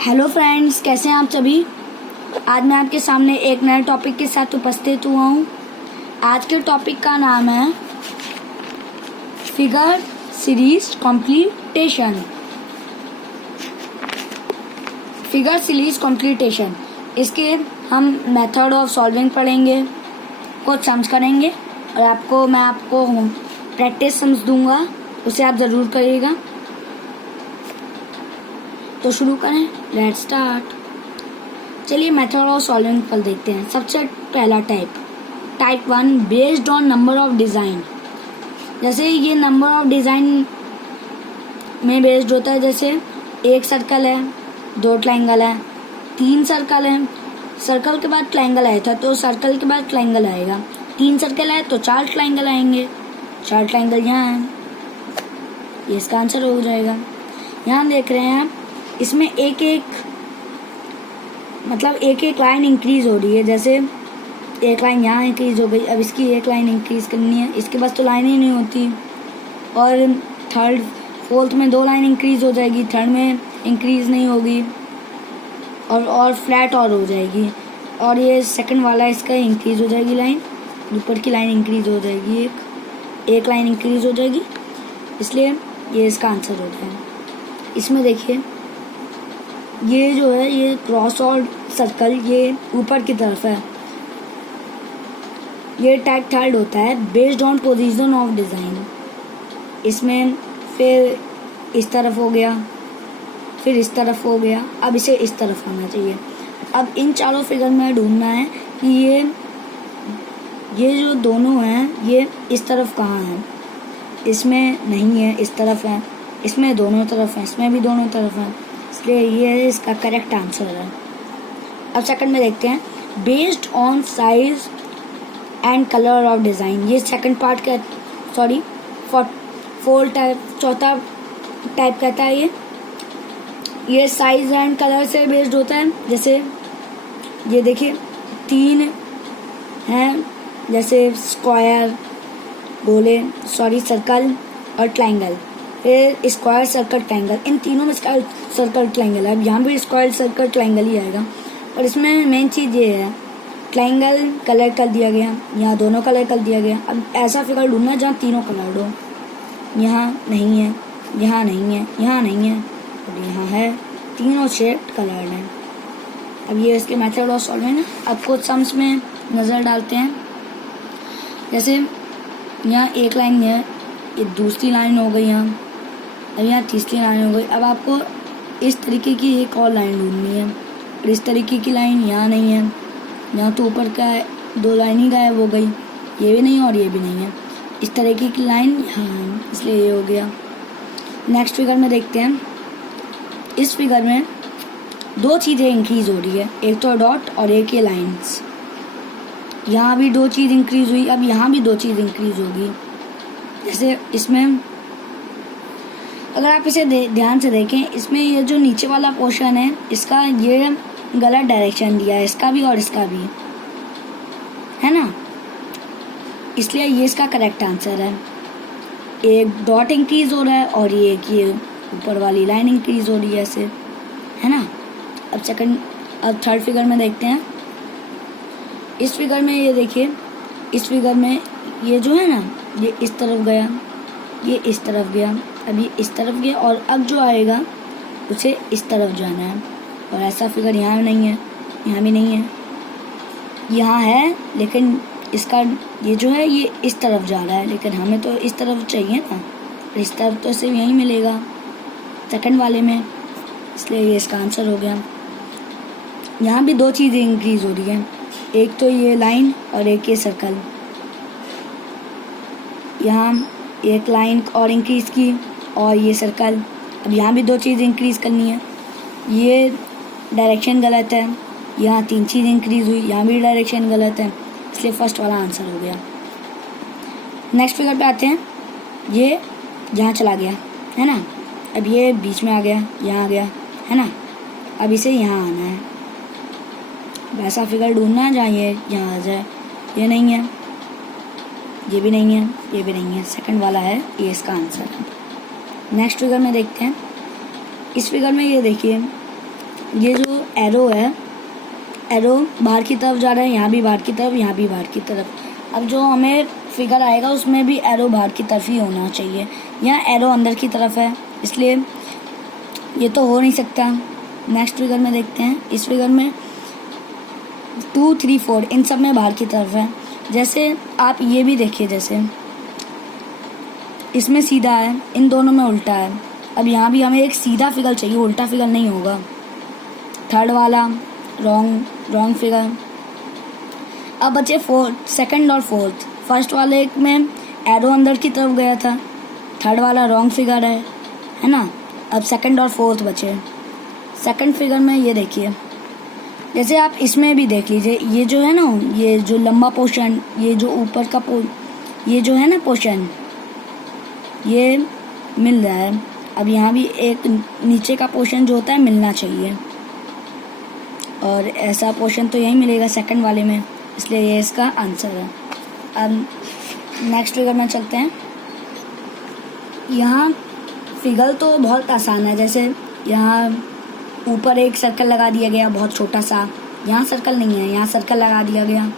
Hello friends, कैसे हैं आप सभी। आज मैं आपके सामने एक नए टॉपिक के साथ उपस्थित हुआ हूँ। आज के टॉपिक का नाम है फिगर सीरीज कॉम्प्लीटेशन। फिगर सीरीज कॉम्प्लीटेशन, इसके हम मेथड ऑफ सॉल्विंग पढ़ेंगे, कुछ सम्स करेंगे और मैं आपको प्रैक्टिस सम्स दूंगा, उसे आप ज़रूर करिएगा। तो शुरू करें, लेट्स स्टार्ट। चलिए मेथड ऑफ सॉल्विंग पर देखते हैं। सबसे पहला type 1 based on number of design. जैसे ये नंबर ऑफ डिज़ाइन में बेस्ड होता है। जैसे एक सर्कल है, दो ट्रायंगल है, तीन सर्कल है, सर्कल के बाद ट्रायंगल आया था तो सर्कल के बाद ट्रायंगल आएगा। तीन सर्कल है तो चार ट्रायंगल आएंगे, चार ट्रायंगल यहाँ हैं, ये इसका आंसर हो जाएगा। यहाँ देख रहे हैं आप, इसमें एक एक लाइन इंक्रीज हो रही है। जैसे एक लाइन यहाँ इंक्रीज हो गई, अब इसकी एक लाइन इंक्रीज करनी है, इसके पास तो लाइन ही नहीं होती। और फोर्थ में दो लाइन इंक्रीज हो जाएगी, थर्ड में इंक्रीज नहीं होगी और फ्लैट और हो जाएगी। और ये सेकंड वाला इसका इंक्रीज हो जाएगी लाइन, ऊपर की लाइन इंक्रीज हो जाएगी, एक लाइन इंक्रीज हो जाएगी, इसलिए ये इसका आंसर होता है। इसमें देखिए ये जो है ये क्रॉस और सर्कल ये ऊपर की तरफ है, ये टाइप थर्ड होता है based on position of design. इसमें फिर इस तरफ हो गया, फिर इस तरफ हो गया, अब इसे इस तरफ होना चाहिए। अब इन चारों फिगर में ढूंढना है कि ये जो दोनों हैं ये इस तरफ कहाँ हैं। इसमें नहीं है, इस तरफ है, इसमें दोनों तरफ है, इसमें भी दोनों तरफ है, इसलिए ये इसका करेक्ट आंसर है। अब सेकंड में देखते हैं based on size and colour of design. ये सेकंड पार्ट का चौथा टाइप कहता है। ये साइज एंड कलर से बेस्ड होता है। जैसे ये देखिए तीन हैं, जैसे स्क्वायर, सर्कल और ट्रायंगल, फिर स्क्वायर, सर्कल, ट्रायंगल, इन तीनों में स्क्वायर, सर्कल, ट्रायंगल है। अब यहाँ भी स्क्वायर, सर्कल, ट्रायंगल ही आएगा। और इसमें मेन चीज़ ये है ट्रायंगल कलर कर दिया गया, यहाँ दोनों कलर कर दिया गया। अब ऐसा फिगर ढूंढना जहाँ तीनों कलर हो, यहाँ नहीं है, यहाँ नहीं है, यहाँ नहीं है और यहाँ है, तीनों शेड कलर्ड हैं। अब ये इसके मेथड ऑफ सॉल्विंग है। अब कुछ सम्स में नज़र डालते हैं। जैसे यहाँ एक लाइन है, ये दूसरी लाइन हो गई, अब यहाँ तीसरी लाइन हो गई। अब आपको इस तरीके की एक और लाइन ढूंढनी है और इस तरीके की लाइन यहाँ नहीं है, यहाँ तो ऊपर का है, दो लाइन ही गायब हो गई, ये भी नहीं और ये भी नहीं है। इस तरीके की लाइन यहाँ है, इसलिए ये हो गया। नेक्स्ट फिगर में देखते हैं। इस फिगर में दो चीज़ें इंक्रीज हो रही है, एक तो डॉट और एक ये लाइन्स। यहाँ भी दो चीज़ इंक्रीज हुई, अब यहाँ भी दो चीज़ इंक्रीज होगी। जैसे इसमें अगर आप इसे ध्यान से देखें, इसमें ये जो नीचे वाला पोर्शन है इसका ये गलत डायरेक्शन दिया है, इसका भी और इसका भी, है ना, इसलिए ये इसका करेक्ट आंसर है। एक डॉट इंक्रीज हो रहा है और ये ऊपर वाली लाइन इंक्रीज हो रही है ऐसे, है ना। अब थर्ड फिगर में देखते हैं। इस फिगर में ये देखिए, इस फिगर में ये जो है ना, ये इस तरफ गया, ये इस तरफ गया, अब ये इस तरफ गया और अब जो आएगा उसे इस तरफ जाना है। और ऐसा फिगर यहाँ नहीं है, यहाँ भी नहीं है, यहाँ है लेकिन इसका ये जो है ये इस तरफ जा रहा है, लेकिन हमें तो इस तरफ चाहिए ना, इस तरफ तो सिर्फ यहीं मिलेगा सेकंड वाले में, इसलिए ये इसका आंसर हो गया। यहाँ भी दो चीज़ें इंक्रीज हो रही हैं, एक तो ये लाइन और एक ये सर्कल। यहाँ एक लाइन और इंक्रीज की और ये सर्कल। अब यहाँ भी दो चीज़ इंक्रीज करनी है, ये डायरेक्शन गलत है, यहाँ तीन चीज़ इंक्रीज हुई, यहाँ भी डायरेक्शन गलत है, इसलिए फर्स्ट वाला आंसर हो गया। नेक्स्ट फिगर पे आते हैं। ये यहाँ चला गया, है ना, अब ये बीच में आ गया, यहाँ आ गया, है ना, अब इसे यहाँ आना है। वैसा फिगर ढूंढना है जहाँ ये यहाँ आ जाए। ये नहीं है, ये भी नहीं है, ये भी नहीं है, सेकंड वाला है, ये इसका आंसर है। नेक्स्ट फिगर में देखते हैं। इस फिगर में ये देखिए ये जो एरो है, एरो बाहर की तरफ जा रहा है, यहाँ भी बाहर की तरफ, यहाँ भी बाहर की तरफ। अब जो हमें फिगर आएगा उसमें भी एरो बाहर की तरफ ही होना चाहिए। यहाँ एरो अंदर की तरफ है, इसलिए ये तो हो नहीं सकता। नेक्स्ट फिगर में देखते हैं। इस फिगर में 2, 3, 4 इन सब में बाहर की तरफ है। जैसे आप ये भी देखिए, जैसे इसमें सीधा है, इन दोनों में उल्टा है। अब यहाँ भी हमें एक सीधा फिगर चाहिए, उल्टा फिगर नहीं होगा। थर्ड वाला रॉन्ग फिगर। अब बचे सेकंड और फोर्थ। फर्स्ट वाले में एरो अंदर की तरफ गया था, थर्ड वाला रॉन्ग फिगर है ना। अब सेकंड और फोर्थ बचे। सेकंड फिगर में ये देखिए, जैसे आप इसमें भी देख लीजिए, ये जो है ना, ये जो लंबा पोर्शन, ये जो ऊपर का ये जो है ना पोर्शन, ये मिल रहा है। अब यहाँ भी एक नीचे का पोर्शन जो होता है मिलना चाहिए, और ऐसा पोर्शन तो यही मिलेगा सेकंड वाले में, इसलिए ये इसका आंसर है। अब नेक्स्ट फिगर में चलते हैं। यहाँ फिगर तो बहुत आसान है। जैसे यहाँ ऊपर एक सर्कल लगा दिया गया बहुत छोटा सा, यहाँ सर्कल नहीं है, यहाँ सर्कल लगा दिया गया,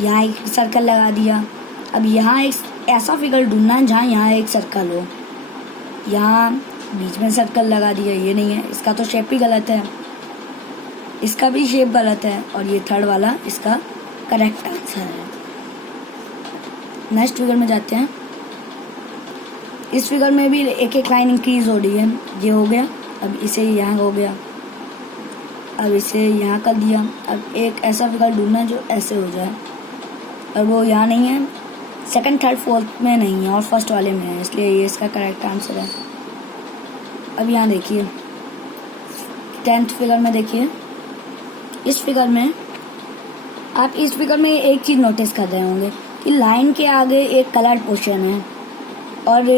यहाँ एक सर्कल लगा दिया। अब यहाँ एक ऐसा फिगर ढूंढना है जहाँ यहाँ एक सर्कल हो, यहाँ बीच में सर्कल लगा दिया, ये नहीं है, इसका तो शेप ही गलत है, इसका भी शेप गलत है, और ये थर्ड वाला इसका करेक्ट आंसर है। नेक्स्ट फिगर में जाते हैं। इस फिगर में भी एक एक लाइन इंक्रीज हो रही है। ये हो गया, अब इसे यहाँ हो गया, अब इसे यहाँ कर दिया। अब एक ऐसा फिगर ढूंढना जो ऐसे हो जाए, और वो यहाँ नहीं है, सेकंड, थर्ड, फोर्थ में नहीं है और फर्स्ट वाले में है, इसलिए ये इसका करेक्ट आंसर है। अब यहाँ देखिए 10th फिगर में देखिए। इस फिगर में आप इस फिगर में एक चीज़ नोटिस कर रहे होंगे कि लाइन के आगे एक कलर्ड पोर्शन है, और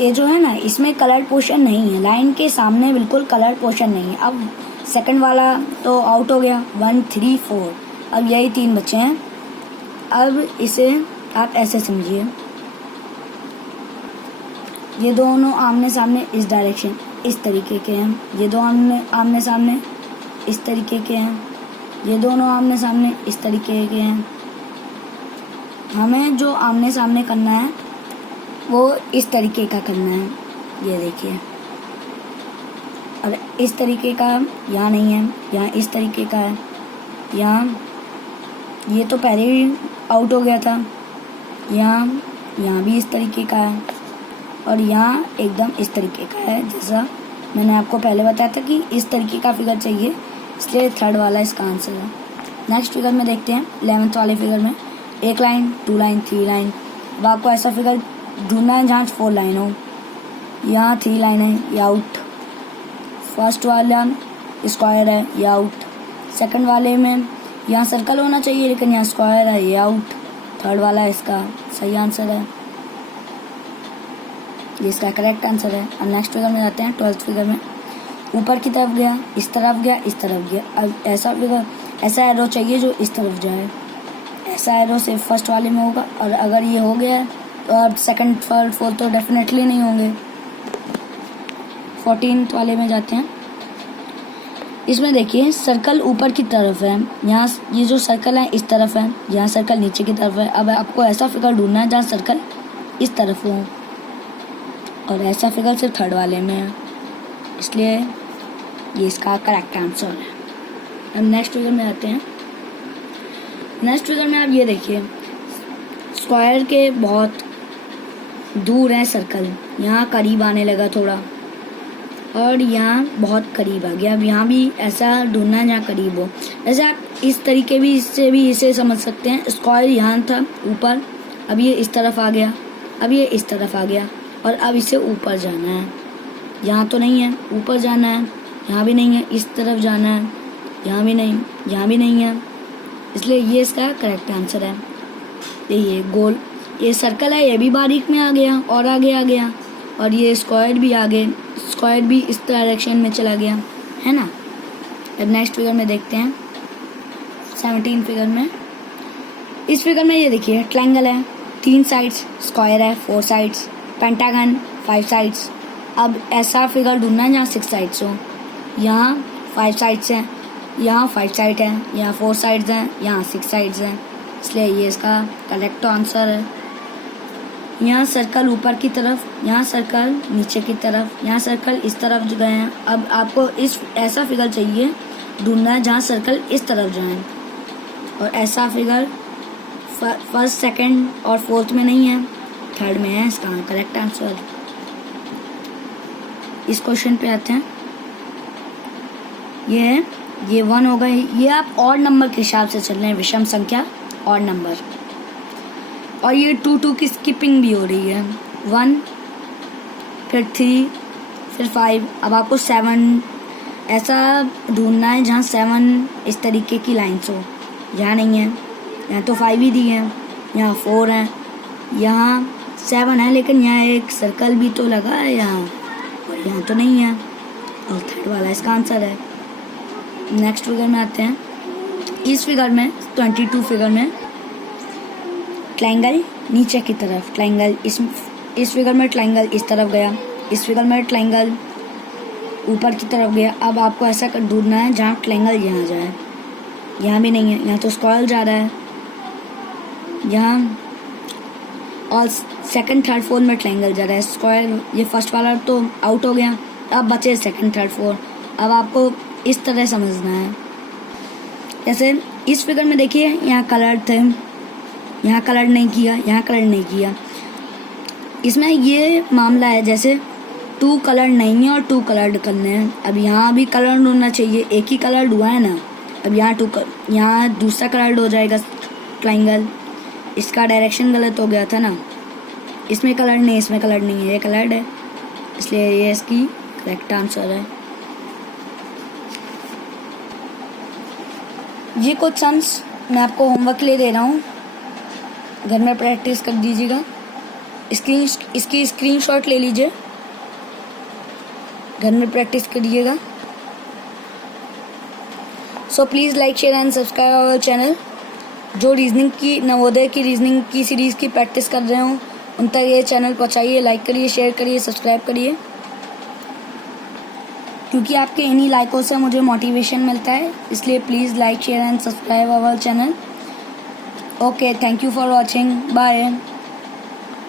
ये जो है ना, इसमें कलर्ड पोर्शन नहीं है। लाइन के सामने बिल्कुल कलर्ड पोर्शन नहीं है। अब सेकंड वाला तो आउट हो गया, 1, 3, 4। अब यही 3 बचे हैं। अब इसे आप ऐसे समझिए, ये दोनों आमने सामने इस डायरेक्शन इस तरीके के हैं, ये दो आमने सामने इस तरीके के हैं, ये दोनों आमने सामने इस तरीके के हैं। हमें जो आमने सामने करना है वो इस तरीके का करना है, ये देखिए। और इस तरीके का यहाँ नहीं है, यहाँ इस तरीके का है, यहाँ ये तो पहले ही आउट हो गया था, यहाँ भी इस तरीके का है, और यहाँ एकदम इस तरीके का है। जैसा मैंने आपको पहले बताया था कि इस तरीके का फिगर चाहिए, इसलिए थर्ड वाला इसका आंसर है। नेक्स्ट फिगर में देखते हैं। 11th वाले फिगर में 1 लाइन, 2 लाइन, 3 लाइन। अब आपको ऐसा फिगर ढूंढना है जहाँ 4 लाइन हो। यहाँ 3 लाइन है, ये आउट। फर्स्ट वाला स्क्वायर है, ये आउट। सेकंड वाले में यहाँ सर्कल होना चाहिए, लेकिन यहाँ स्क्वायर है, ये आउट। थर्ड वाला इसका सही आंसर है, ये इसका करेक्ट आंसर है। अब नेक्स्ट फिगर में जाते हैं। 12th फिगर में ऊपर की तरफ गया, इस तरफ गया, इस तरफ गया। अब ऐसा फिगर, ऐसा एरो चाहिए जो इस तरफ जाए। ऐसा एरो सिर्फ फर्स्ट वाले में होगा, और अगर ये हो गया है तो अब सेकंड, थर्ड, फोर्थ तो डेफिनेटली नहीं होंगे। 14th वाले में जाते हैं। इसमें देखिए सर्कल ऊपर की तरफ है, यहाँ ये जो सर्कल है इस तरफ है, यहाँ सर्कल नीचे की तरफ है। अब आपको ऐसा फिगर ढूंढना है जहाँ सर्कल इस तरफ हो, और ऐसा फिगर सिर्फ थर्ड वाले में है, इसलिए ये इसका करेक्ट आंसर है। अब नेक्स्ट फिगर में आते हैं। नेक्स्ट फिगर में आप ये देखिए, स्क्वायर के बहुत दूर है सर्कल, यहाँ करीब आने लगा थोड़ा, और यहाँ बहुत करीब आ गया। अब यहाँ भी ऐसा ढूंढना है जहाँ करीब हो। जैसे आप इस तरीके भी इससे भी इसे समझ सकते हैं। स्क्वायर यहाँ था ऊपर, अब ये इस तरफ आ गया, अब ये इस तरफ आ गया, और अब इसे ऊपर जाना है। यहाँ तो नहीं है, ऊपर जाना है, यहाँ भी नहीं है, इस तरफ जाना है, यहाँ भी नहीं, यहाँ भी नहीं है, इसलिए ये इसका करेक्ट आंसर है। ये गोल, ये सर्कल है, ये भी बारीक में आ गया और आगे आ गया, और ये स्क्वायर भी आगे, स्क्वायर भी इस डायरेक्शन में चला गया, है ना। अब नेक्स्ट फिगर में देखते हैं। 17 फिगर में, इस फिगर में ये देखिए ट्रायंगल है, 3 साइड्स, स्क्वायर है 4 साइड्स, पेंटागन 5 साइड्स। अब ऐसा फिगर ढूंढना है जहाँ 6 साइड्स हो। यहाँ 5 साइड्स हैं, यहाँ 5 साइड है, यहाँ 4 साइड्स हैं, यहाँ 6 साइड्स हैं, इसलिए ये इसका करेक्ट आंसर है। यहाँ सर्कल ऊपर की तरफ, यहाँ सर्कल नीचे की तरफ, यहाँ सर्कल इस तरफ गए हैं। अब आपको इस ऐसा फिगर चाहिए ढूंढना है जहाँ सर्कल इस तरफ जाए, और ऐसा फिगर फर्स्ट, सेकंड और फोर्थ में नहीं है, थर्ड में है इसका करेक्ट आंसर। इस क्वेश्चन पे आते हैं। ये 1 होगा, ये आप ऑड नंबर के हिसाब से चल रहे हैं, विषम संख्या ऑड नंबर। और ये 2 की स्किपिंग भी हो रही है, 1 फिर 3 फिर 5। अब आपको 7 ऐसा ढूंढना है जहाँ 7 इस तरीके की लाइन्स हो। यहाँ नहीं है, यहाँ तो 5 ही दी है, यहाँ 4 है, यहाँ 7 है, लेकिन यहाँ एक सर्कल भी तो लगा है यहाँ, और यहाँ तो नहीं है, और थर्ड वाला इसका आंसर है। नेक्स्ट फिगर में आते हैं। इस फिगर में 22 फिगर में ट्रायंगल नीचे की तरफ, ट्रायंगल इस फिगर में ट्रायंगल इस तरफ गया, इस फिगर में ट्रायंगल ऊपर की तरफ गया। अब आपको ऐसा कर ढूंढना है जहाँ ट्रायंगल यहाँ जाए, यहाँ भी नहीं है, यहाँ तो स्क्वायर जा रहा है, यहाँ और सेकंड, थर्ड, फोर्थ में ट्रायंगल जा रहा है, स्क्वायर। ये फर्स्ट वाला तो आउट हो गया, अब बचे सेकंड, थर्ड, फोर्थ। अब आपको इस तरह समझना है, जैसे इस फिगर में देखिए यहाँ कलर थे, यहाँ कलर नहीं किया, यहाँ कलर नहीं किया। इसमें ये मामला है जैसे 2 कलर नहीं है और 2 कलर करने हैं। अब यहाँ भी कलर होना चाहिए, एक ही कलर हुआ है ना। अब यहाँ दूसरा कलर हो जाएगा ट्रायंगल, इसका डायरेक्शन गलत हो गया था ना, इसमें कलर नहीं, इसमें कलर नहीं है, ये कलर्ड है, इसलिए ये इसकी करेक्ट आंसर है। ये कुछ सम्स मैं आपको होमवर्क के लिए दे रहा हूँ, घर में प्रैक्टिस कर दीजिएगा। इसकी स्क्रीनशॉट ले लीजिए, घर में प्रैक्टिस करिएगा। So please like, share and subscribe our channel. जो रीजनिंग की, नवोदय की रीजनिंग की सीरीज़ की प्रैक्टिस कर रहे हो उन तक ये चैनल पहुँचाइए, लाइक करिए, शेयर करिए, सब्सक्राइब करिए, क्योंकि आपके इन्हीं लाइकों से मुझे मोटिवेशन मिलता है। इसलिए please like, share and subscribe our channel. Okay, thank you for watching, bye.